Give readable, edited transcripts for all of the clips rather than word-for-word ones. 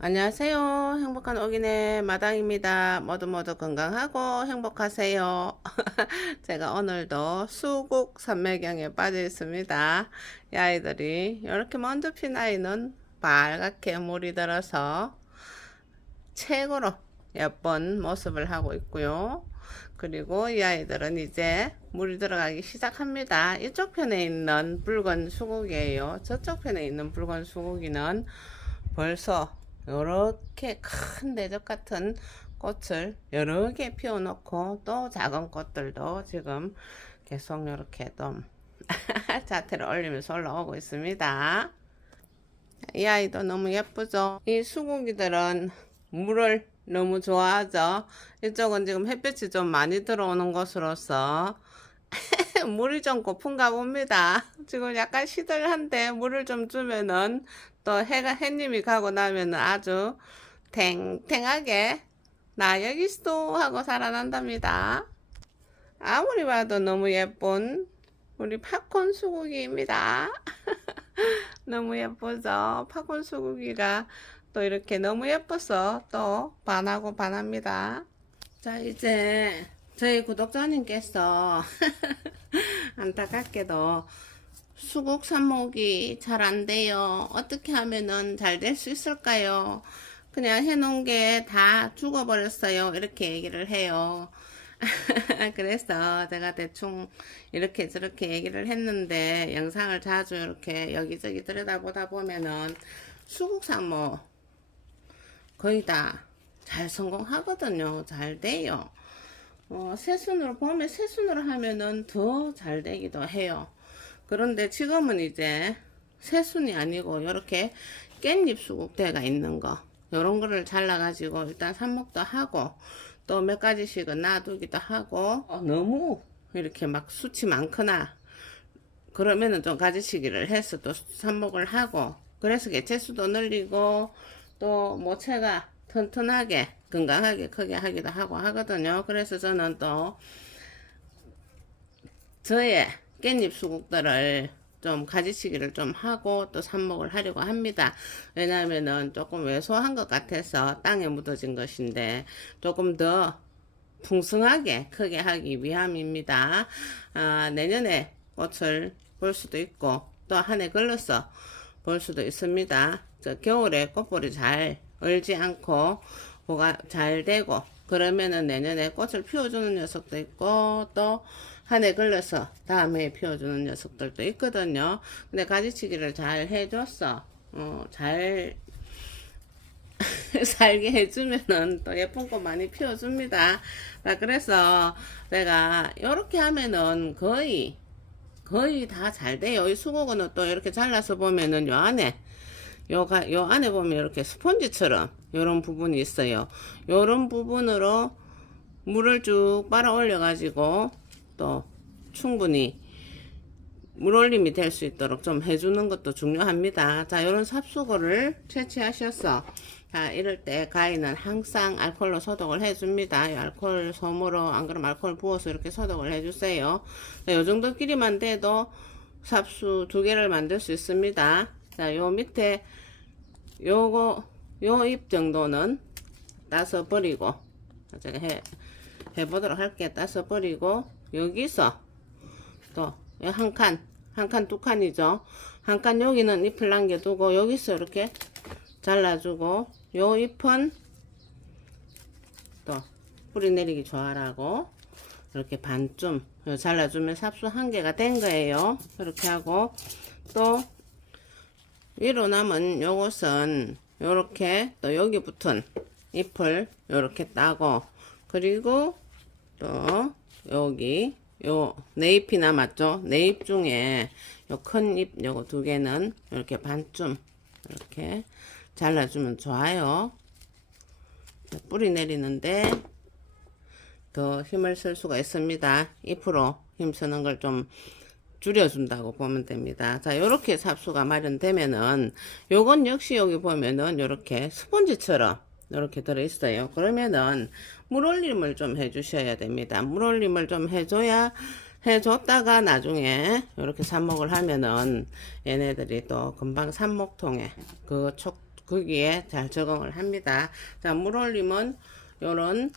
안녕하세요. 행복한 오기네 마당입니다. 모두 건강하고 행복하세요. 제가 오늘도 수국 산매경에 빠져 있습니다. 이 아이들이 이렇게 먼저 핀 아이는 빨갛게 물이 들어서 최고로 예쁜 모습을 하고 있고요. 그리고 이 아이들은 이제 물이 들어가기 시작합니다. 이쪽 편에 있는 붉은 수국이에요. 저쪽 편에 있는 붉은 수국이는 벌써 이렇게 큰 대접 같은 꽃을 여러 개 피워놓고 또 작은 꽃들도 지금 계속 이렇게 좀 자태를 올리면서 올라오고 있습니다. 이 아이도 너무 예쁘죠? 이 수국이들은 물을 너무 좋아하죠? 이쪽은 지금 햇빛이 좀 많이 들어오는 곳으로서 물이 좀 고픈가 봅니다. 지금 약간 시들한데 물을 좀 주면은 또 햇님이 가고 나면은 아주 탱탱하게 나 여기 있어 하고 살아난답니다. 아무리 봐도 너무 예쁜 우리 팝콘 수국이입니다. 너무 예쁘죠? 팝콘 수국이가 또 이렇게 너무 예뻐서 또 반하고 반합니다. 자, 이제 저희 구독자님께서 안타깝게도 수국 삽목이 잘 안 돼요. 어떻게 하면은 잘 될 수 있을까요? 그냥 해놓은 게 다 죽어버렸어요. 이렇게 얘기를 해요. 그래서 제가 대충 이렇게 저렇게 얘기를 했는데 영상을 자주 이렇게 여기저기 들여다보다 보면은 수국 삽목 거의 다 잘 성공하거든요. 잘 돼요. 새순으로 보면 새순으로 하면은 더 잘 되기도 해요. 그런데 지금은 이제 새순이 아니고 이렇게 깻잎 수국대가 있는 거 요런 거를 잘라 가지고 일단 삽목도 하고 또 몇 가지씩은 놔두기도 하고 너무 이렇게 막 숱이 많거나 그러면은 좀 가지치기를 해서 또 삽목을 하고 그래서 개체수도 늘리고 또 모체가 튼튼하게 건강하게 크게 하기도 하고 하거든요. 그래서 저는 또 저의 깻잎 수국들을 좀 가지치기를 좀 하고 또 삽목을 하려고 합니다. 왜냐하면은 조금 왜소한 것 같아서 땅에 묻어진 것인데 조금 더 풍성하게 크게 하기 위함입니다. 내년에 꽃을 볼 수도 있고 또 한 해 걸러서 볼 수도 있습니다. 겨울에 꽃볼이 잘 얼지 않고 뭐가 잘 되고 그러면은 내년에 꽃을 피워주는 녀석도 있고 또 한 해 걸려서 다음에 피워주는 녀석들도 있거든요. 근데 가지치기를 잘 해줬어. 잘 살게 해주면은 또 예쁜 꽃 많이 피워줍니다. 그래서 내가 이렇게 하면은 거의 다 잘 돼요. 이 수국은 또 이렇게 잘라서 보면은 요 안에 요 안에 보면 이렇게 스펀지처럼 요런 부분이 있어요. 요런 부분으로 물을 쭉 빨아 올려 가지고 또 충분히 물올림이 될 수 있도록 좀 해주는 것도 중요합니다. 자, 요런 삽수고를 채취하셔서 자, 이럴 때 가위는 항상 알코올로 소독을 해줍니다. 이 알코올 솜으로 안 그러면 알코올 부어서 이렇게 소독을 해주세요. 자, 요 정도 길이만 돼도 삽수 2개를 만들 수 있습니다. 자, 요 밑에 요거 요 잎 정도는 따서 버리고 제가 해보도록 할게요. 따서 버리고 여기서 또 한 칸, 2칸이죠. 한 칸 여기는 잎을 남겨두고 여기서 이렇게 잘라주고 요 잎은 또 뿌리 내리기 좋아라고 이렇게 반쯤 잘라주면 삽수 1개가 된 거예요. 이렇게 하고 또 위로 남은 요것은 요렇게 또 여기 붙은 잎을 요렇게 따고 그리고 또 여기 요 네 잎이 남았죠. 네 잎 중에 요 큰 잎 요거 2개는 이렇게 반쯤 이렇게 잘라주면 좋아요. 뿌리 내리는데 더 힘을 쓸 수가 있습니다. 잎으로 힘쓰는 걸 좀 줄여준다고 보면 됩니다. 자, 요렇게 삽수가 마련되면은 요건 역시 여기 보면은 요렇게 스펀지처럼 이렇게 들어있어요. 그러면은 물올림을 좀 해주셔야 됩니다. 물올림을 좀 해줬다가 나중에 이렇게 삽목을 하면은 얘네들이 또 금방 삽목통에 거기에 잘 적응을 합니다. 자, 물올림은 요런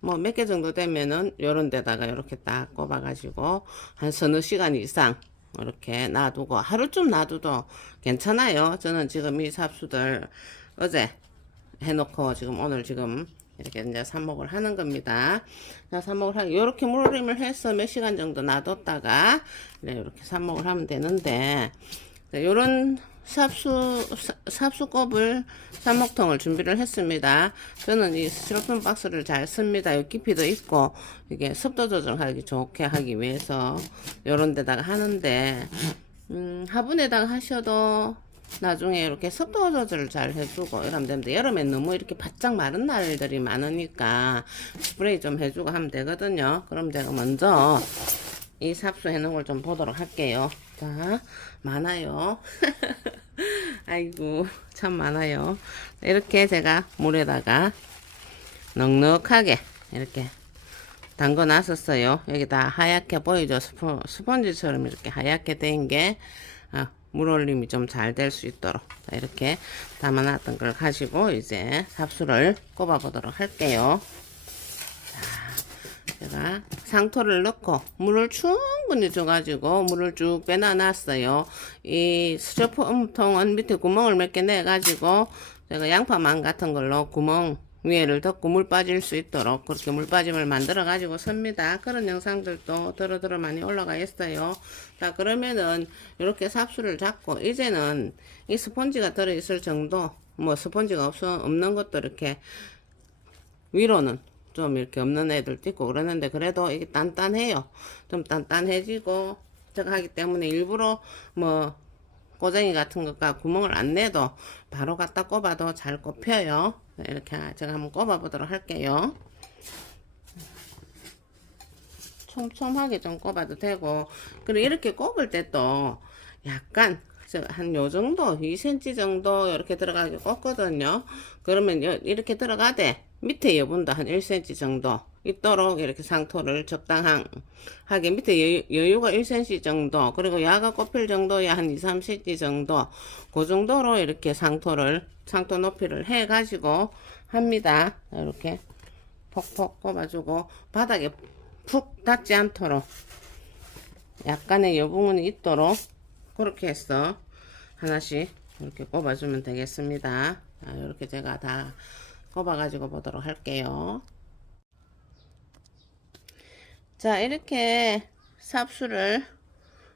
뭐 몇 개 정도 되면은 요런 데다가 이렇게 딱 꼽아 가지고 한 서너 시간 이상 이렇게 놔두고 하루쯤 놔둬도 괜찮아요. 저는 지금 이 삽수들 어제 해놓고 지금 오늘 지금 이렇게 이제 삽목을 하는 겁니다. 자, 삽목을 하기 요렇게 물올림을 해서 몇 시간 정도 놔뒀다가 이렇게 삽목을 하면 되는데, 요런 삽수껍을 삽목통을 준비를 했습니다. 저는 이 스티로폼 박스를 잘 씁니다. 요 깊이도 있고 이게 습도 조절하기 좋게 하기 위해서 요런 데다가 하는데, 화분에다가 하셔도 나중에 이렇게 습도 조절을 잘 해주고 이러면 되는데, 여름엔 너무 이렇게 바짝 마른 날들이 많으니까 스프레이 좀 해주고 하면 되거든요. 그럼 제가 먼저 이 삽수 해놓은 걸 좀 보도록 할게요. 자, 많아요. 아이고, 참 많아요. 이렇게 제가 물에다가 넉넉하게 이렇게 담궈 놨었어요. 여기 다 하얗게 보이죠? 스펀지처럼 이렇게 하얗게 된 게 물올림이 좀 잘 될 수 있도록 이렇게 담아놨던 걸 가지고 이제 삽수를 꼽아 보도록 할게요. 제가 상토를 넣고 물을 충분히 줘가지고 물을 쭉 빼놔 놨어요. 이 스티로폼통은 밑에 구멍을 몇 개 내가지고 제가 양파망 같은 걸로 구멍 위에를 덮고 물 빠질 수 있도록 그렇게 물 빠짐을 만들어 가지고 씁니다. 그런 영상들도 더러더러 많이 올라가 있어요. 자, 그러면은 이렇게 삽수를 잡고 이제는 이 스펀지가 들어 있을 정도, 뭐 스펀지가 없는 것도 이렇게 위로는 좀 이렇게 없는 애들도 있고 그러는데, 그래도 이게 단단해요. 좀 단단해지고 제가 하기 때문에 일부러 뭐 고쟁이 같은 것과 구멍을 안 내도 바로 갖다 꼽아도 잘 꼽혀요. 이렇게 제가 한번 꼽아 보도록 할게요. 촘촘하게 좀 꼽아도 되고, 그리고 이렇게 꼽을 때 또 약간 한 요 정도 2cm 정도 이렇게 들어가게 꼽거든요. 그러면 이렇게 들어가되 밑에 여분도 한 1cm 정도 있도록 이렇게 상토를 적당하게 밑에 여유가 1cm 정도, 그리고 야가 꼽힐 정도야 한 2, 3cm 정도, 그 정도로 이렇게 상토 높이를 해 가지고 합니다. 이렇게 폭폭 꼽아주고 바닥에 푹 닿지 않도록 약간의 여분이 있도록 그렇게 해서 하나씩 이렇게 꼽아주면 되겠습니다. 자, 이렇게 제가 다 꼽아 가지고 보도록 할게요. 자, 이렇게 삽수를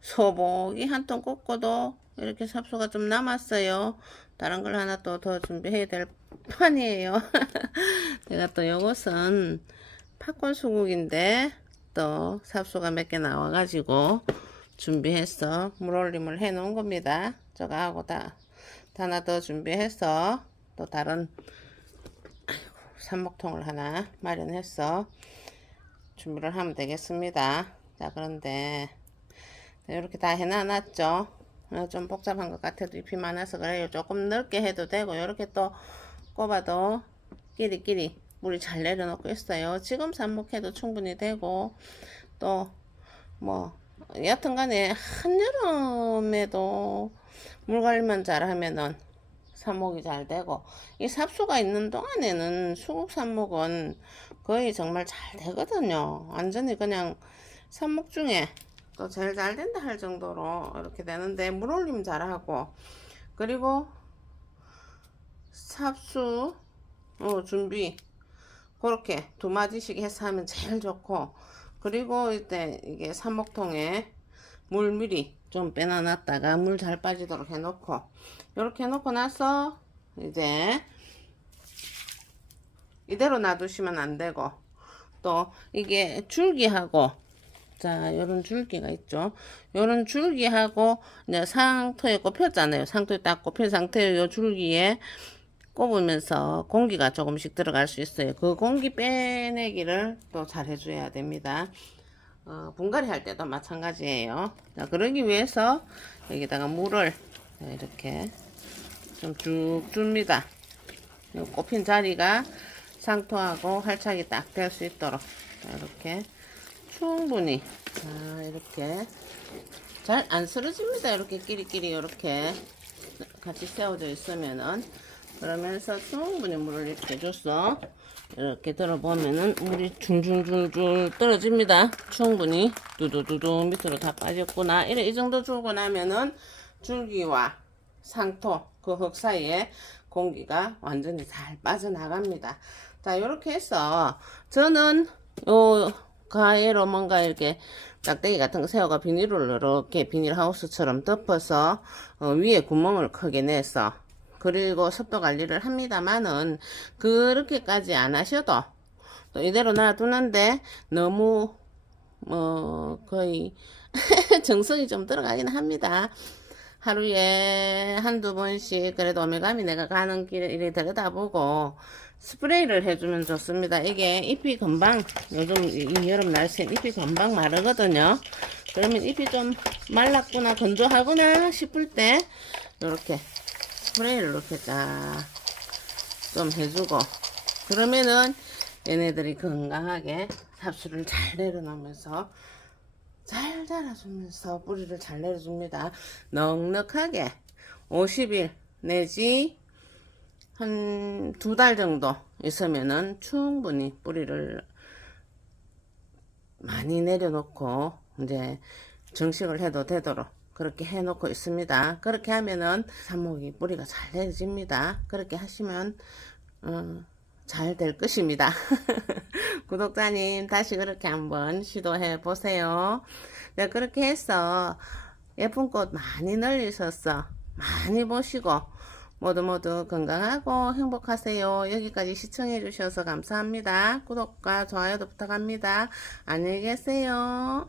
소복이 한 통 꽂고도 이렇게 삽수가 좀 남았어요. 다른 걸 하나 또 더 준비해야 될 판이에요. 제가 또 요것은 팝콘 수국인데 또 삽수가 몇 개 나와가지고 준비해서 물올림을 해 놓은 겁니다. 저거 하고 하나 더 준비해서 또 다른 삽목통을 하나 마련해서 준비를 하면 되겠습니다. 자, 그런데 이렇게 다 해놔놨죠. 좀 복잡한 것 같아도 잎이 많아서 그래요. 조금 넓게 해도 되고, 이렇게 또 꼽아도 끼리끼리 물이 잘 내려놓고 있어요. 지금 삽목해도 충분히 되고, 또 뭐 여튼간에 한여름에도 물 관리만 잘하면은 삽목이 잘 되고, 이 삽수가 있는 동안에는 수국 삽목은 거의 정말 잘 되거든요. 완전히 그냥 삽목 중에 또 제일 잘 된다 할 정도로 이렇게 되는데, 물올림 잘하고, 그리고 삽수 준비 그렇게 두 마디씩 해서 하면 제일 좋고, 그리고 이게 삽목통에 물 미리 좀 빼놔놨다가 물 잘 빠지도록 해놓고, 이렇게 해놓고 나서 이제 이대로 놔두시면 안 되고, 또 이게 줄기하고, 자, 요런 줄기가 있죠. 요런 줄기하고 이제 상토에 꼽혔잖아요. 상토에 딱 꼽힌 상태에 요 줄기에 꼽으면서 공기가 조금씩 들어갈 수 있어요. 그 공기 빼내기를 또 잘 해줘야 됩니다. 분갈이 할 때도 마찬가지예요. 자, 그러기 위해서 여기다가 물을 이렇게 좀 쭉 줍니다. 꼽힌 자리가 상토하고 활착이 딱 될 수 있도록 이렇게 충분히, 이렇게 잘 안 쓰러집니다. 이렇게 끼리끼리 이렇게 같이 세워져 있으면은 그러면서 충분히 물을 이렇게 줘서 이렇게 들어보면은 물이 줄줄줄줄 떨어집니다. 충분히 두두두두 밑으로 다 빠졌구나. 이 정도 주고 나면은 줄기와 상토 그 흙 사이에 공기가 완전히 잘 빠져나갑니다. 자, 이렇게 해서 저는 요 가해로 뭔가 이렇게 짝대기 같은 거 세워가 비닐을 이렇게 비닐하우스처럼 덮어서 위에 구멍을 크게 내서 그리고 습도 관리를 합니다만은 그렇게까지 안 하셔도 또 이대로 놔두는데 너무 거의 정성이 좀 들어가긴 합니다. 하루에 한두 번씩 그래도 오메가미 내가 가는 길에 이렇게 들여다보고 스프레이를 해주면 좋습니다. 이게 잎이 금방 요즘 이 여름 날씨엔 잎이 금방 마르거든요. 그러면 잎이 좀 말랐구나 건조하구나 싶을 때 이렇게 스프레이를 이렇게 쫙 좀 해주고 그러면은 얘네들이 건강하게 잡수를 잘 내려놓으면서 잘 자라주면서 뿌리를 잘 내려줍니다. 넉넉하게 50일 내지 한 2달 정도 있으면은 충분히 뿌리를 많이 내려놓고 이제 정식을 해도 되도록 그렇게 해놓고 있습니다. 그렇게 하면은 삽목이 뿌리가 잘 내려집니다. 그렇게 하시면 잘 될 것입니다. 구독자님 다시 그렇게 한번 시도해 보세요. 네, 그렇게 해서 예쁜 꽃 많이 널리셔서 많이 보시고 모두 건강하고 행복하세요. 여기까지 시청해 주셔서 감사합니다. 구독과 좋아요도 부탁합니다. 안녕히 계세요.